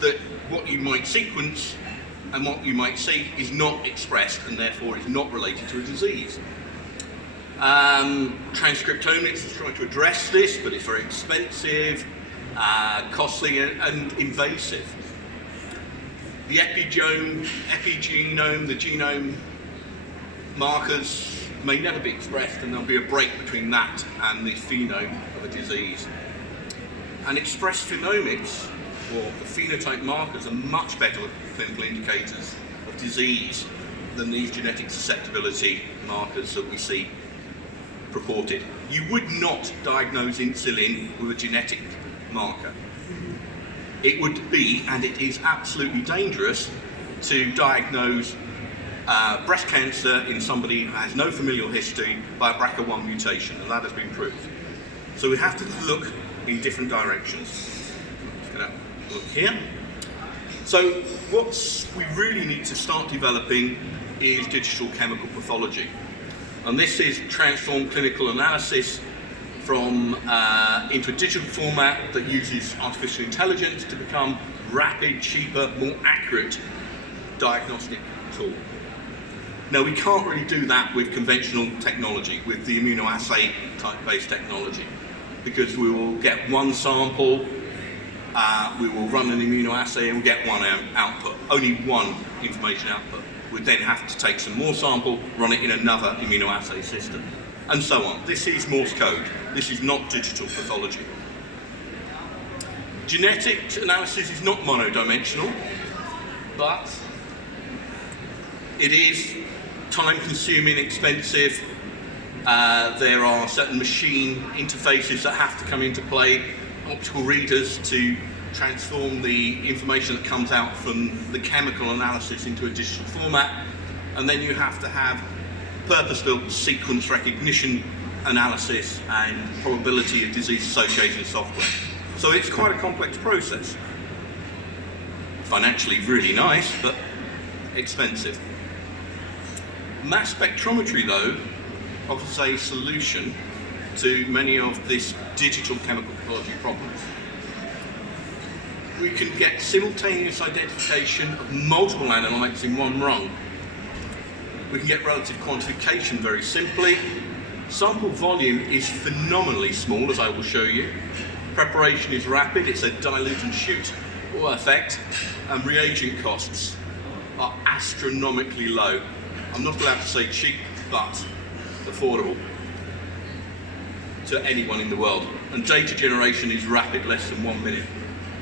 that what you might sequence and what you might see is not expressed and therefore is not related to a disease. Transcriptomics is trying to address this, but it's very expensive, costly and invasive. The epigenome, the genome markers may never be expressed, and there'll be a break between that and the phenome of a disease. And expressed phenomics, or the phenotype markers, are much better clinical indicators of disease than these genetic susceptibility markers that we see purported. You would not diagnose insulin with a genetic marker. It would be, and it is absolutely dangerous, to diagnose breast cancer in somebody who has no familial history by a BRCA1 mutation, and that has been proved. So we have to look in different directions. Just going to look here. So what we really need to start developing is digital chemical pathology. And this is transformed clinical analysis from into a digital format that uses artificial intelligence to become rapid, cheaper, more accurate diagnostic tool. Now, we can't really do that with conventional technology, with the immunoassay type-based technology, because we will get one sample, we will run an immunoassay and we'll get one output, only one information output. We'd then have to take some more sample, run it in another immunoassay system, and so on. This is Morse code. This is not digital pathology. Genetic analysis is not monodimensional, but it is time-consuming, expensive. There are certain machine interfaces that have to come into play, optical readers to transform the information that comes out from the chemical analysis into a digital format, and then you have to have purpose-built sequence recognition analysis and probability of disease association software. So it's quite a complex process. Financially really nice, but expensive. Mass spectrometry, though, offers a solution to many of these digital chemical pathology problems. We can get simultaneous identification of multiple analytes in one run. We can get relative quantification very simply. Sample volume is phenomenally small, as I will show you. Preparation is rapid, it's a dilute and shoot effect, and reagent costs are astronomically low. I'm not allowed to say cheap, but affordable to anyone in the world. And data generation is rapid, less than 1 minute.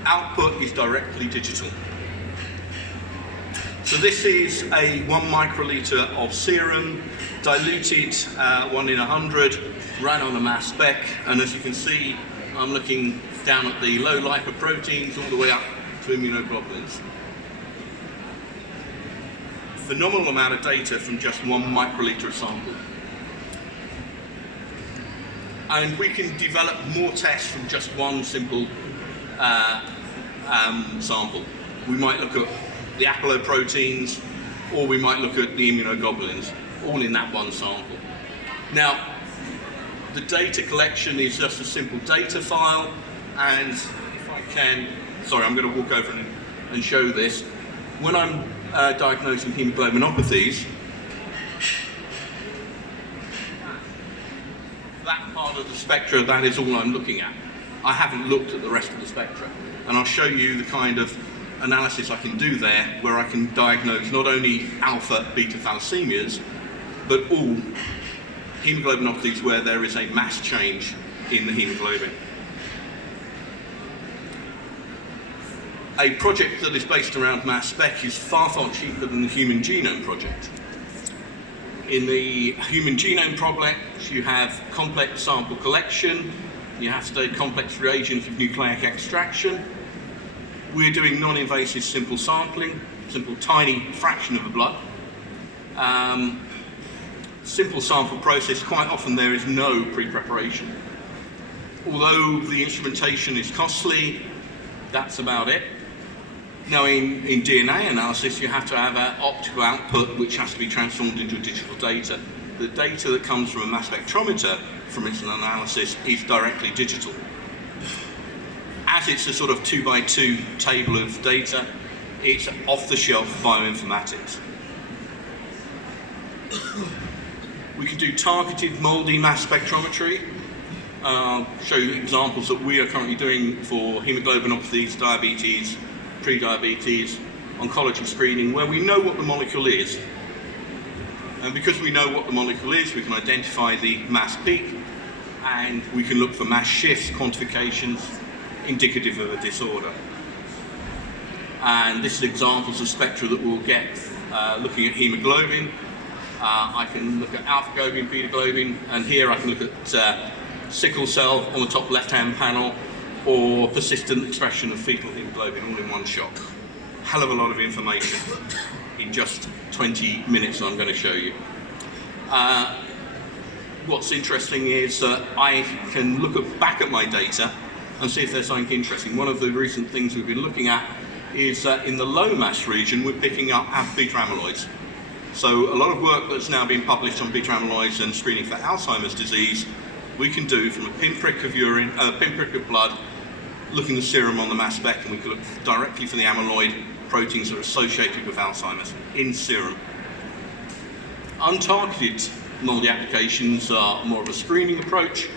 Output is directly digital. So this is a 1 microliter of serum, diluted 1 in 100, ran on a mass spec, and as you can see, I'm looking down at the low lipoproteins all the way up to immunoglobulins. Phenomenal amount of data from just 1 microliter of sample. And we can develop more tests from just one simple sample. We might look at the apoproteins, or we might look at the immunoglobulins, all in that one sample. Now, the data collection is just a simple data file, and if I can, sorry, I'm going to walk over and show this. When I'm diagnosing hemoglobinopathies, that part of the spectra, that is all I'm looking at. I haven't looked at the rest of the spectra, and I'll show you the kind of analysis I can do there, where I can diagnose not only alpha beta thalassemias, but all hemoglobinopathies where there is a mass change in the hemoglobin. A project that is based around mass spec is far, far cheaper than the Human Genome Project. In the Human Genome Project, you have complex sample collection, you have to do complex reagents of nucleic extraction. We're doing non-invasive simple sampling, simple tiny fraction of the blood. Simple sample process, quite often there is no pre-preparation. Although the instrumentation is costly, that's about it. Now in DNA analysis, you have to have an optical output which has to be transformed into digital data. The data that comes from a mass spectrometer from its analysis is directly digital. as it's a sort of 2x2 table of data, it's off-the-shelf bioinformatics. We can do targeted MALDI mass spectrometry. I'll show you examples that we are currently doing for hemoglobinopathies, diabetes, pre-diabetes, oncology screening, where we know what the molecule is. And because we know what the molecule is, we can identify the mass peak, and we can look for mass shifts, quantifications, indicative of a disorder. And this is examples of spectra that we'll get looking at hemoglobin. I can look at alpha globin, beta globin, and here I can look at sickle cell on the top left-hand panel, or persistent expression of fetal hemoglobin all in one shot. Hell of a lot of information in just 20 minutes I'm going to show you. What's interesting is that I can look back at my data and see if there's something interesting. One of the recent things we've been looking at is that in the low mass region we're picking up beta amyloids. So a lot of work that's now been published on beta amyloids and screening for Alzheimer's disease we can do from a pinprick of urine, pinprick of blood, looking at the serum on the mass spec, and we can look directly for the amyloid proteins that are associated with Alzheimer's in serum. Untargeted MALDI applications are more of a screening approach.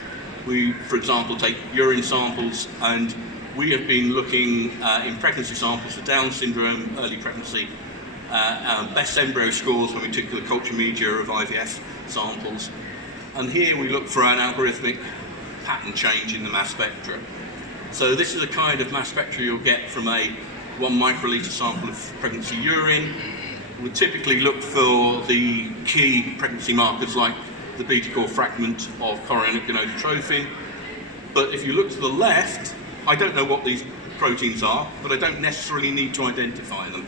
We, for example, take urine samples, and we have been looking in pregnancy samples for Down syndrome, early pregnancy, best embryo scores when we took the culture media of IVF samples. And here we look for an algorithmic pattern change in the mass spectra. So this is the kind of mass spectra you'll get from a 1 microliter sample of pregnancy urine. We typically look for the key pregnancy markers like the beta core fragment of chorionic gonadotrophin. But if you look to the left, I don't know what these proteins are, but I don't necessarily need to identify them.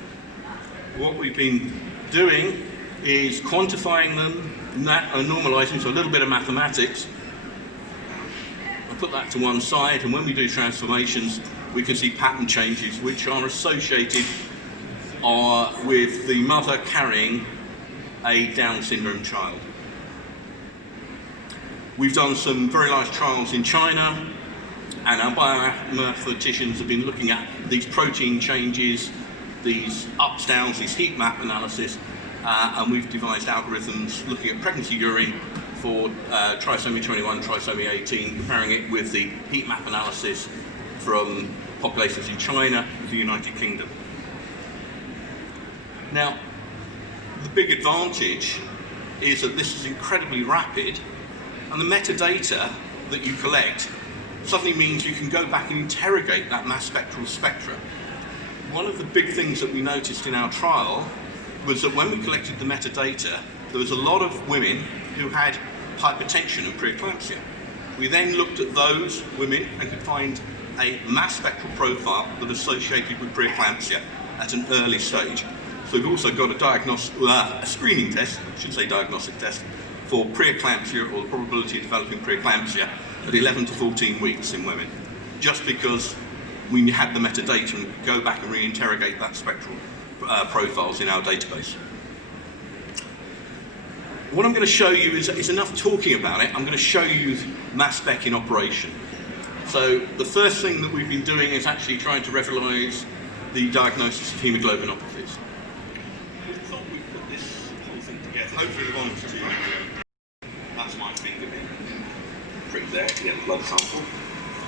What we've been doing is quantifying them, normalizing, so a little bit of mathematics. I'll put that to one side, and when we do transformations, we can see pattern changes which are associated with the mother carrying a Down syndrome child. We've done some very large trials in China, and our biomathematicians have been looking at these protein changes, these ups, downs, these heat map analysis, and we've devised algorithms looking at pregnancy urine for trisomy 21, trisomy 18, comparing it with the heat map analysis from populations in China and the United Kingdom. Now, the big advantage is that this is incredibly rapid, and the metadata that you collect suddenly means you can go back and interrogate that mass spectral spectra. One of the big things that we noticed in our trial was that when we collected the metadata, there was a lot of women who had hypertension and preeclampsia. We then looked at those women and could find a mass spectral profile that associated with preeclampsia at an early stage. So we've also got a screening test, I should say diagnostic test, for preeclampsia, or the probability of developing preeclampsia at 11 to 14 weeks in women, just because we had the metadata and go back and reinterrogate that spectral profiles in our database. What I'm going to show you is enough talking about it. I'm going to show you mass spec in operation. So the first thing that we've been doing is actually trying to revolutionize the diagnosis of hemoglobinopathies. We thought we'd put this whole thing together. Hopefully the ones to that's my finger prick there to get the blood sample,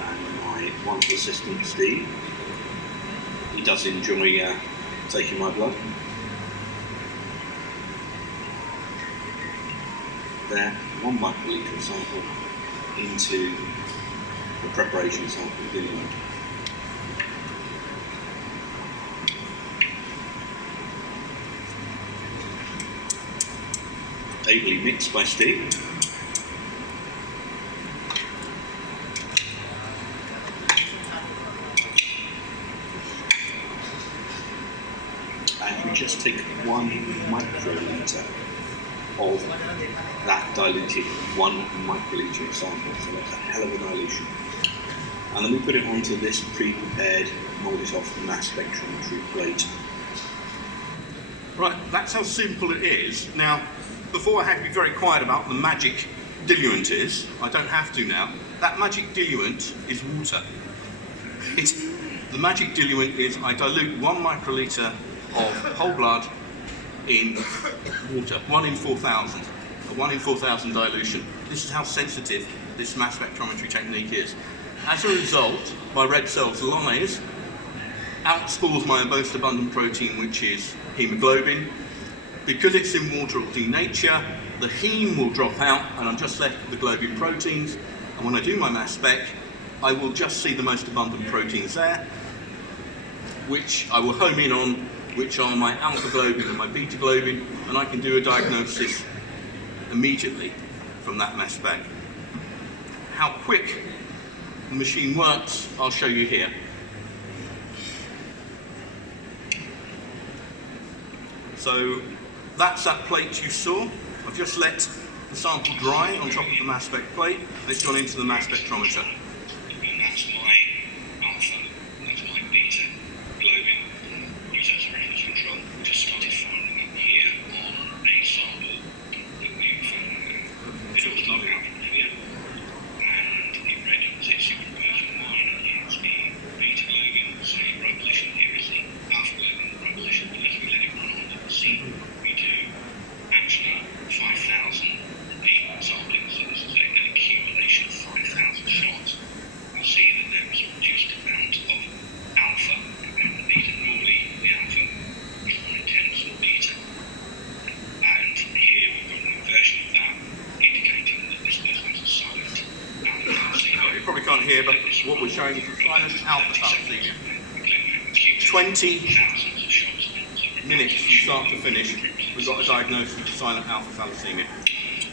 and my wonderful assistant Steve. He does enjoy taking my blood. There, 1 microliter of sample into the preparation sample diluent. Ably mixed by Steve. And we just take 1 microliter of that diluted 1 microliter of sample, so that's a hell of a dilution. And then we put it onto this pre-prepared MALDI ToF mass spectrometry plate. Right, that's how simple it is. Now, before I had to be very quiet about the magic diluent is, I don't have to now. That magic diluent is water. The magic diluent is I dilute 1 microliter of whole blood in water, 1 in 4,000, a 1 in 4,000 dilution. This is how sensitive this mass spectrometry technique is. As a result, my red cells lyse, outspores my most abundant protein, which is hemoglobin. Because it's in water, it'll denature, the heme will drop out, and I'm just left with the globin proteins. And when I do my mass spec, I will just see the most abundant proteins there, which I will home in on, which are my alpha globin and my beta globin, and I can do a diagnosis immediately from that mass spec. How quick the machine works, I'll show you here. So that's that plate you saw. I've just let the sample dry on top of the mass spec plate, and it's gone into the mass spectrometer. And that's my alpha, that's my beta globin. Use that as a reference control. We just started finding it here on a sample that we've built up out from here. And in red is its superimposed line is the beta globin, so right position here is the alpha globin, right position, but as we let it run on to the scene, we do actually 5,000 sampling, so this is an accumulation of 5,000 shots. You'll see that there is a reduced amount of alpha compared to beta. Normally the alpha is more intense than beta. And here we've got an inversion of that, indicating that this person has a silent alpha thalassemia. You probably can't hear, but what we're showing is a silent alpha thalassemia. 20 minutes from start to finish, we've got a diagnosis of silent alpha thalassemia.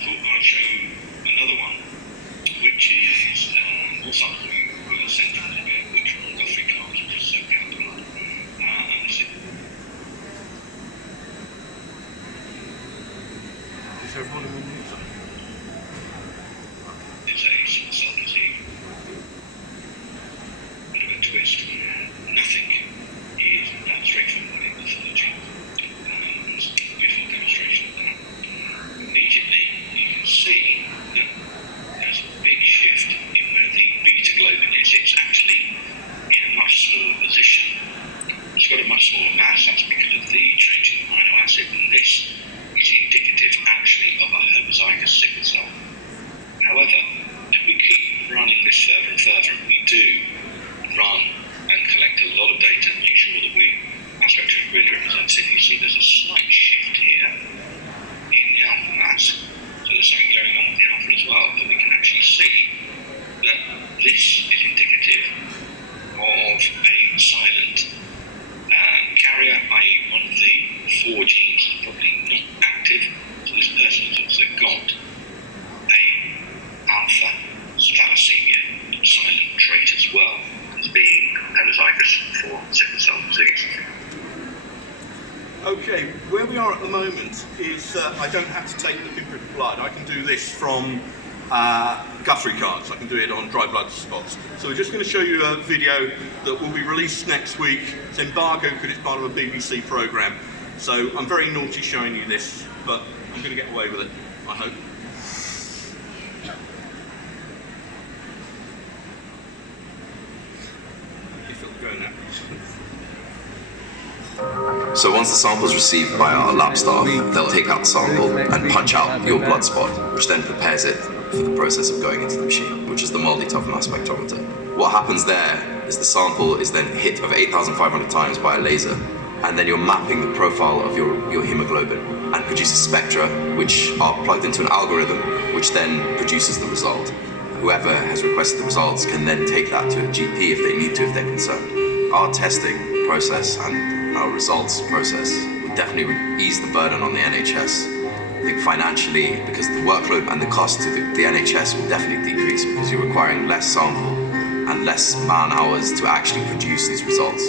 I'll show you another one, which is also with a central area, which are on Guthrie cards, which is so capital. Is there volume on the inside? It's a sickle cell disease. Bit of a twist. Nothing is that straightforward in pathology. Beautiful demonstration of that. Immediately, you can see that there's a big shift in where the beta globin is. It's actually in a much smaller position. It's got a much smaller mass. That's because of the change in the amino acid. And this is indicative, actually, of a homozygous sickle cell. However, if we keep running this further and further, and we do run and collect a lot of data and make sure that our spectrum is really representative, you see there's a slight shift here in the alpha mass. So there's something going on with the alpha as well, but we can actually see that this is indicative of a silent carrier, i.e. one of the 4 genes is probably not active. So this person has also got a alpha thalassemia silent trait as well as being homozygous for sickle cell disease. Okay, where we are at the moment is I don't have to take the pinprick blood. I can do this from Guthrie cards. I can do it on dry blood spots. So we're just going to show you a video that will be released next week. It's embargoed because it's part of a BBC programme. So I'm very naughty showing you this, but I'm going to get away with it, I hope. If it'll go now. So once the sample is received by our lab staff, they'll take out the sample and punch out your blood spot, which then prepares it for the process of going into the machine, which is the MALDI ToF MS spectrometer. What happens there is the sample is then hit over 8,500 times by a laser, and then you're mapping the profile of your hemoglobin and produces spectra, which are plugged into an algorithm, which then produces the result. Whoever has requested the results can then take that to a GP if they need to, if they're concerned. Our testing process and our results process would definitely ease the burden on the NHS. I think financially, because the workload and the cost to the NHS will definitely decrease because you're requiring less sample and less man hours to actually produce these results.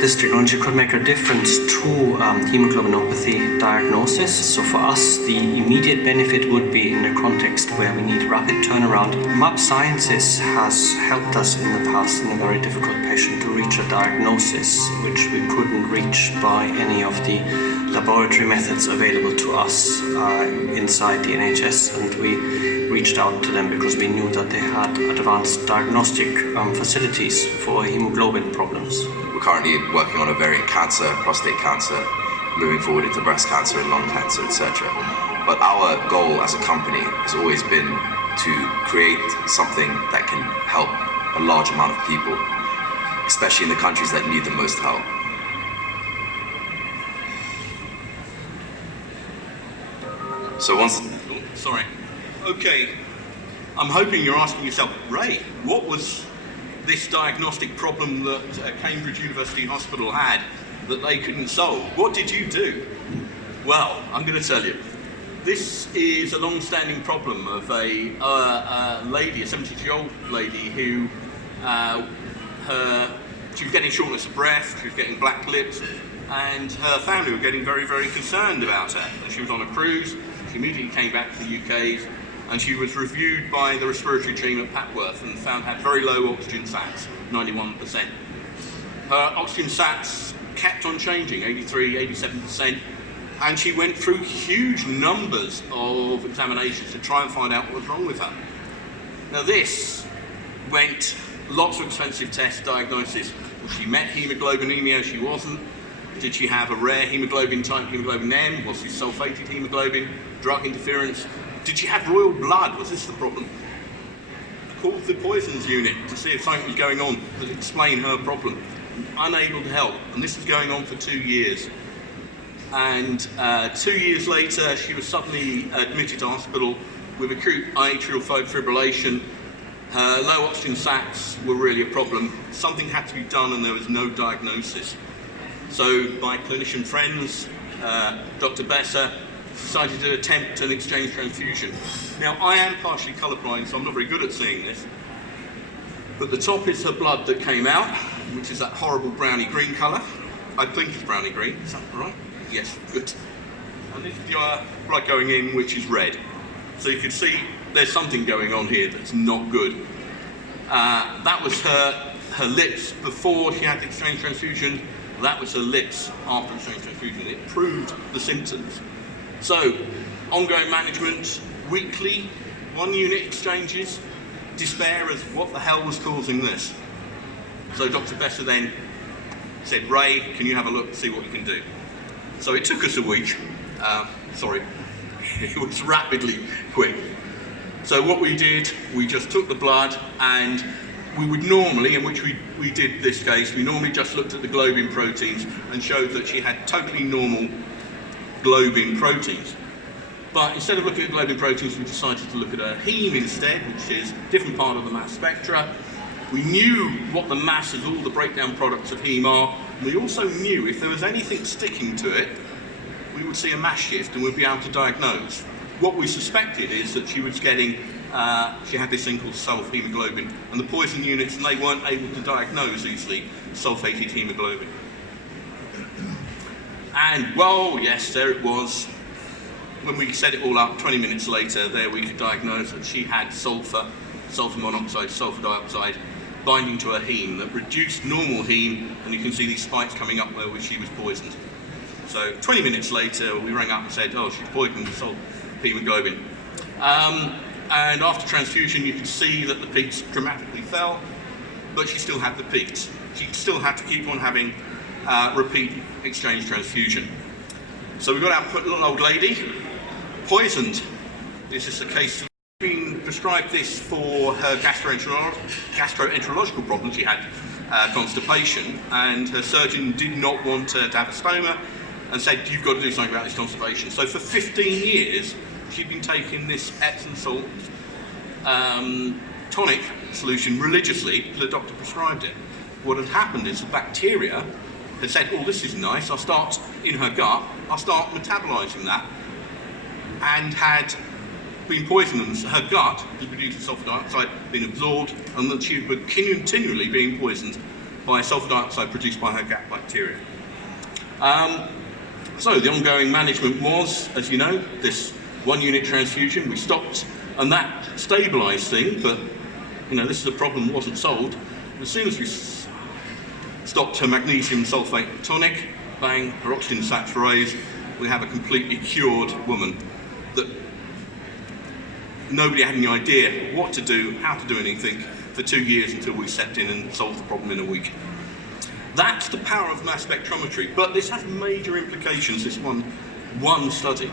This technology could make a difference to hemoglobinopathy diagnosis. So for us, the immediate benefit would be in the context where we need rapid turnaround. MAP Sciences has helped us in the past in a very difficult patient to reach a diagnosis which we couldn't reach by any of the laboratory methods available to us inside the NHS, and we reached out to them because we knew that they had advanced diagnostic facilities for hemoglobin problems. We're currently working on ovarian cancer, prostate cancer, moving forward into breast cancer and lung cancer, etc. But our goal as a company has always been to create something that can help a large amount of people, especially in the countries that need the most help. So once... Sorry. Okay. I'm hoping you're asking yourself, Ray, what was this diagnostic problem that Cambridge University Hospital had that they couldn't solve? What did you do? Well, I'm going to tell you. This is a long-standing problem of a lady, a 72-year-old lady who she was getting shortness of breath, she was getting black lips, and her family were getting very, very concerned about her. And she was on a cruise. She immediately came back to the UK, and she was reviewed by the respiratory team at Papworth and found had very low oxygen sats, 91%. Her oxygen sats kept on changing, 83, 87%, and she went through huge numbers of examinations to try and find out what was wrong with her. Now this went lots of expensive tests, diagnosis. Was she met hemoglobinemia? She wasn't. Did she have a rare hemoglobin type, hemoglobin M? Was she sulfated hemoglobin? Drug interference? Did she have royal blood? Was this the problem? Called the poisons unit to see if something was going on that explained her problem. Unable to help, and this was going on for 2 years. And 2 years later, she was suddenly admitted to hospital with acute atrial fibrillation. Her low oxygen sats were really a problem. Something had to be done, and there was no diagnosis. So my clinician friends, Dr. Besser, decided to attempt an exchange transfusion. Now, I am partially colourblind, so I'm not very good at seeing this. But the top is her blood that came out, which is that horrible browny green colour. I think it's browny green, is that right? Yes, good. And this is the blood going in, which is red. So you can see there's something going on here that's not good. That was her lips before she had the exchange transfusion. That was her lips after the exchange transfusion. It proved the symptoms. So, ongoing management, weekly, 1 unit exchanges, despair as what the hell was causing this. So Dr. Besser then said, Ray, can you have a look and see what you can do? So it took us a week. It was rapidly quick. So what we did, we just took the blood, and we would normally, in which we did this case, we normally just looked at the globin proteins and showed that she had totally normal globin proteins. But instead of looking at globin proteins, we decided to look at her heme instead, which is a different part of the mass spectra. We knew what the masses, all the breakdown products of heme are. We also knew if there was anything sticking to it, we would see a mass shift and we'd be able to diagnose. What we suspected is that she was getting, she had this thing called sulfhemoglobin, and the poison units, and they weren't able to diagnose easily sulfated hemoglobin. And, well, yes, there it was. When we set it all up, 20 minutes later, there we could diagnose that she had sulfur monoxide, sulfur dioxide, binding to her heme that reduced normal heme, and you can see these spikes coming up where she was poisoned. So 20 minutes later, we rang up and said, oh, she's poisoned with sulfhemoglobin. And after transfusion, you can see that the peaks dramatically fell, but she still had the peaks. She still had to keep on having repeat exchange transfusion. So we got our little old lady, poisoned. This is the case. Been prescribed this for her gastroenterological problems. She had constipation, and her surgeon did not want her to have a stoma and said, you've got to do something about this constipation. So for 15 years, she'd been taking this Epsom Salts tonic solution religiously because the doctor prescribed it. What had happened is the bacteria had said, oh, this is nice, I'll start in her gut, I'll start metabolizing that, and had been poisoned, and her gut had produced sulfur dioxide, been absorbed, and that she was continually being poisoned by sulfur dioxide produced by her gut bacteria. So the ongoing management was, as you know, this 1 unit transfusion. We stopped, and that stabilised things, but you know, this is a problem that wasn't solved. As soon as we stopped her magnesium sulfate tonic, bang, her oxygen sats raised, we have a completely cured woman that nobody had any idea what to do, how to do anything for 2 years until we stepped in and solved the problem in a week. That's the power of mass spectrometry, but this has major implications, this one study.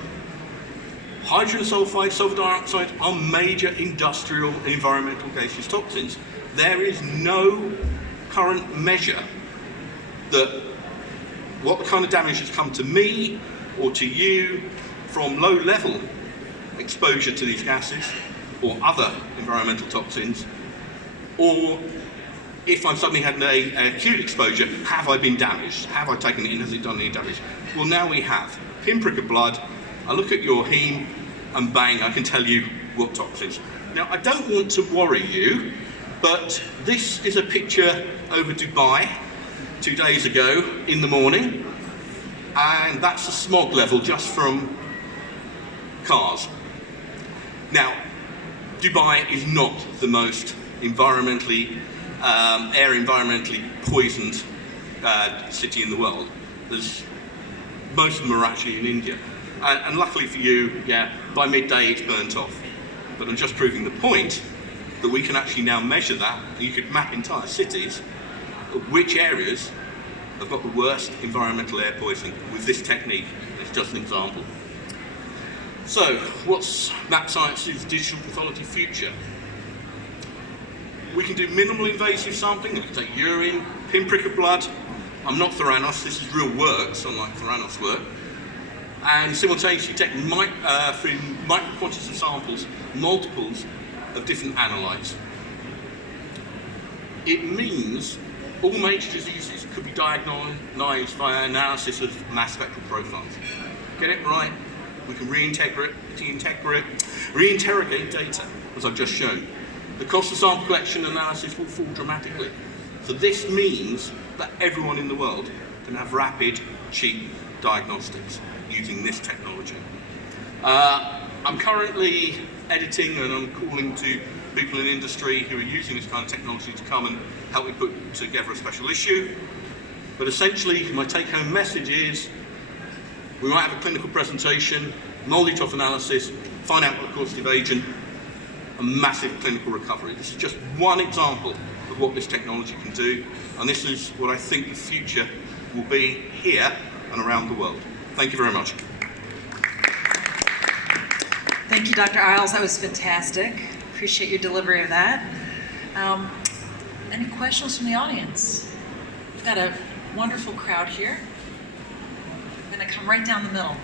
Hydrogen sulfide, sulfur dioxide are major industrial and environmental gaseous toxins. There is no current measure that what kind of damage has come to me or to you from low-level exposure to these gases or other environmental toxins, or if I've suddenly had an acute exposure, have I been damaged? Have I taken it in? Has it done any damage? Well, now we have. Pinprick of blood, I look at your heme, and bang, I can tell you what toxins. Now, I don't want to worry you, but this is a picture over Dubai 2 days ago in the morning, and that's the smog level just from cars. Now, Dubai is not the most environmentally poisoned city in the world. Most of them are actually in India. And luckily for you, yeah, by midday it's burnt off. But I'm just proving the point that we can actually now measure that, and you could map entire cities of which areas have got the worst environmental air poisoning with this technique. It's just an example. So, what's Map Science's digital pathology future? We can do minimal invasive sampling. We can take urine, pinprick of blood. I'm not Theranos, this is real work, so unlike Theranos work. And simultaneously take through micro quantities of samples, multiples of different analytes. It means all major diseases could be diagnosed via analysis of mass spectral profiles. Get it right, we can reinterrogate data, as I've just shown. The cost of sample collection and analysis will fall dramatically. So this means that everyone in the world can have rapid, cheap diagnostics using this technology. I'm currently editing and I'm calling to people in industry who are using this kind of technology to come and help me put together a special issue. But essentially, my take-home message is we might have a clinical presentation, MALDI ToF analysis, find out what the causative agent, a massive clinical recovery. This is just one example of what this technology can do, and this is what I think the future will be here and around the world. Thank you very much. Thank you, Dr. Iles. That was fantastic. Appreciate your delivery of that. Any questions from the audience? We've got a wonderful crowd here. I'm going to come right down the middle.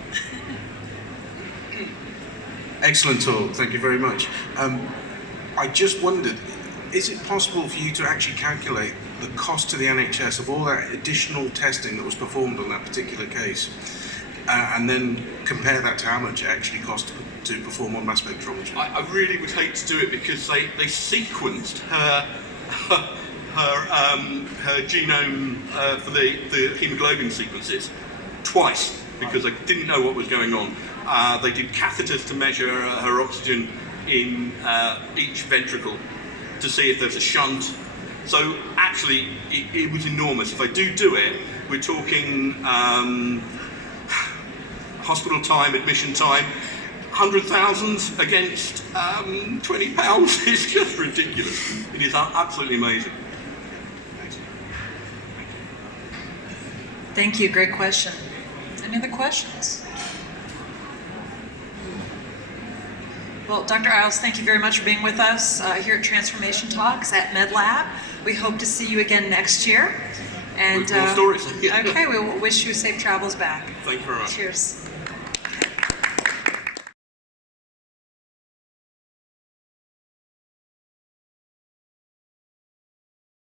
Excellent talk, thank you very much. I just wondered, is it possible for you to actually calculate the cost to the NHS of all that additional testing that was performed on that particular case, and then compare that to how much it actually cost to perform on mass spectrometry? I really would hate to do it because they sequenced her genome for the hemoglobin sequences twice because they didn't know what was going on. They did catheters to measure her oxygen in each ventricle to see if there's a shunt. So actually, it was enormous. If I do it, we're talking hospital time, admission time, 100,000 against £20. It's just ridiculous. It is absolutely amazing. Thank you, great question. Any other questions? Well, Dr. Iles, thank you very much for being with us here at Transformation Talks at MedLab. We hope to see you again next year. And more stories. okay, we will wish you safe travels back. Thank you very much. Cheers.